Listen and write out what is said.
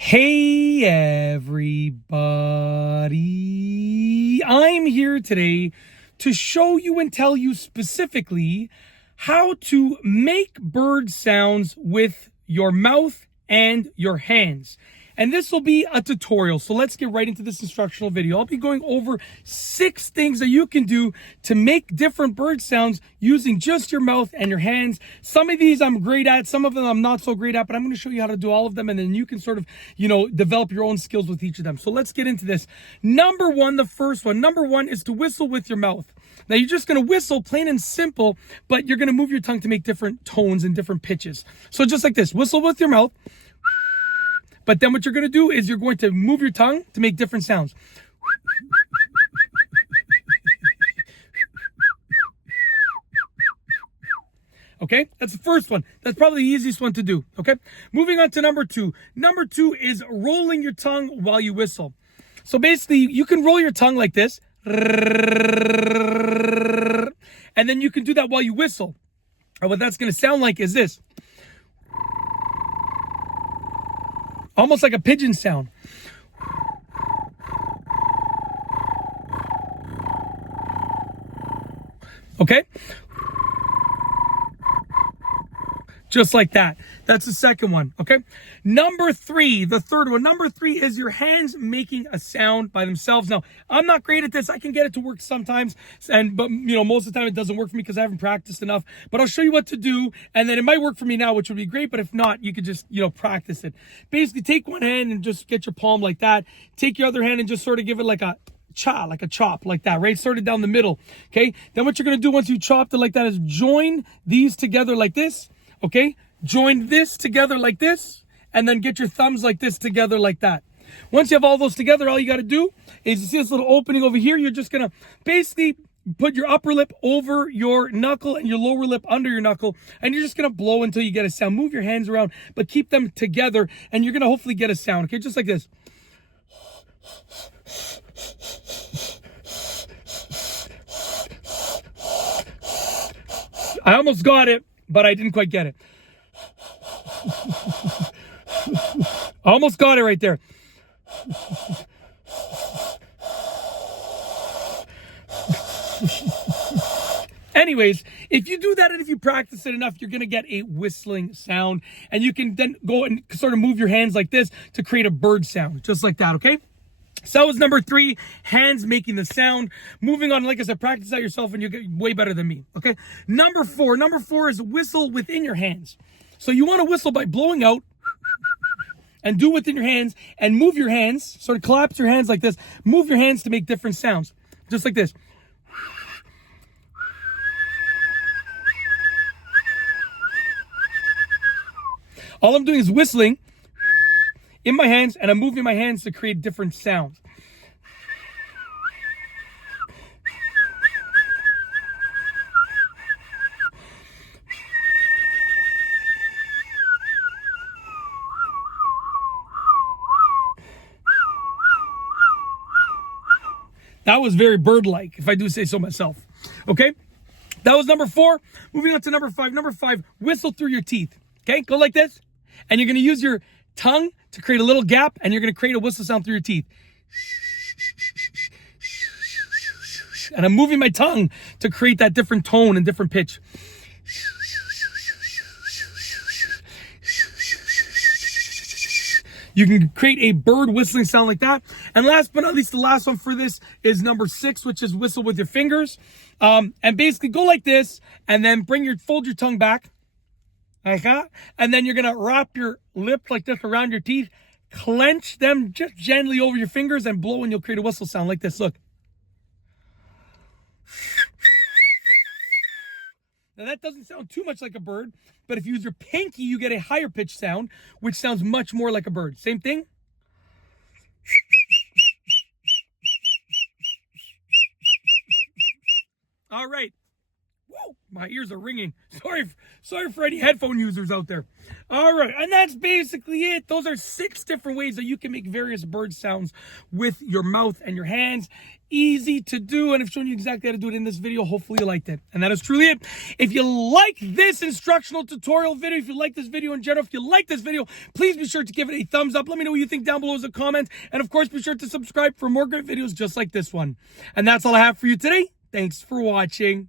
Hey everybody, I'm here today to show you and tell you specifically how to make bird sounds with your mouth and your hands. And this will be a tutorial, so let's get right into this instructional video. I'll be going over 6 things that you can do to make different bird sounds using just your mouth and your hands. Some of these I'm great at, some of them I'm not so great at, but I'm going to show you how to do all of them, and then you can sort of, develop your own skills with each of them. So let's get into this. Number one is to whistle with your mouth. Now you're just going to whistle, plain and simple, but you're going to move your tongue to make different tones and different pitches. So just like this, whistle with your mouth. But then what you're going to do is you're going to move your tongue to make different sounds. Okay, that's the first one. That's probably the easiest one to do. Okay, moving on to number two. Number two is rolling your tongue while you whistle. So basically, you can roll your tongue like this, and then you can do that while you whistle. And what that's going to sound like is this. Almost like a pigeon sound. Okay? Just like that. That's the second one, okay? Number three, the third one. Number three is your hands making a sound by themselves. Now, I'm not great at this. I can get it to work sometimes, but most of the time it doesn't work for me because I haven't practiced enough. But I'll show you what to do, and then it might work for me now, which would be great. But if not, you could just, practice it. Basically, take one hand and just get your palm like that. Take your other hand and just sort of give it like a chop like that, right? Sort of down the middle, okay? Then what you're going to do once you chopped it like that is join these together like this. Okay, join this together like this, and then get your thumbs like this together like that. Once you have all those together, all you got to do is, you see this little opening over here, you're just going to basically put your upper lip over your knuckle and your lower lip under your knuckle, and you're just going to blow until you get a sound. Move your hands around, but keep them together, and you're going to hopefully get a sound, okay? Just like this. I almost got it, but I didn't quite get it. Almost got it right there. Anyways, if you do that and if you practice it enough, you're going to get a whistling sound. And you can then go and sort of move your hands like this to create a bird sound, just like that, okay? So that was number three, hands making the sound. Moving on, like I said, practice that yourself and you'll get way better than me, okay? Number four is whistle within your hands. So you want to whistle by blowing out and do within your hands and move your hands, sort of collapse your hands like this. Move your hands to make different sounds, just like this. All I'm doing is whistling in my hands, and I'm moving my hands to create different sounds. That was very bird-like, if I do say so myself. Okay? That was number four. Moving on to number five. Number five, whistle through your teeth. Okay? Go like this. And you're going to use your tongue to create a little gap, and you're going to create a whistle sound through your teeth. And I'm moving my tongue to create that different tone and different pitch. You can create a bird whistling sound like that. And last but not least, the last one for this is number 6, which is whistle with your fingers. And basically go like this, and then fold your tongue back. Like that. And then you're going to wrap your lip like this around your teeth, clench them just gently over your fingers, and blow, and you'll create a whistle sound like this. Look. Now that doesn't sound too much like a bird, but if you use your pinky, you get a higher pitched sound, which sounds much more like a bird. Same thing. All right. Woo. My ears are ringing. Sorry for any headphone users out there. All right, and that's basically it. Those are 6 different ways that you can make various bird sounds with your mouth and your hands. Easy to do, and I've shown you exactly how to do it in this video. Hopefully you liked it. And that is truly it. If you like this instructional tutorial video, if you like this video in general, if you like this video, please be sure to give it a thumbs up. Let me know what you think down below as a comment. And of course, be sure to subscribe for more great videos just like this one. And that's all I have for you today. Thanks for watching.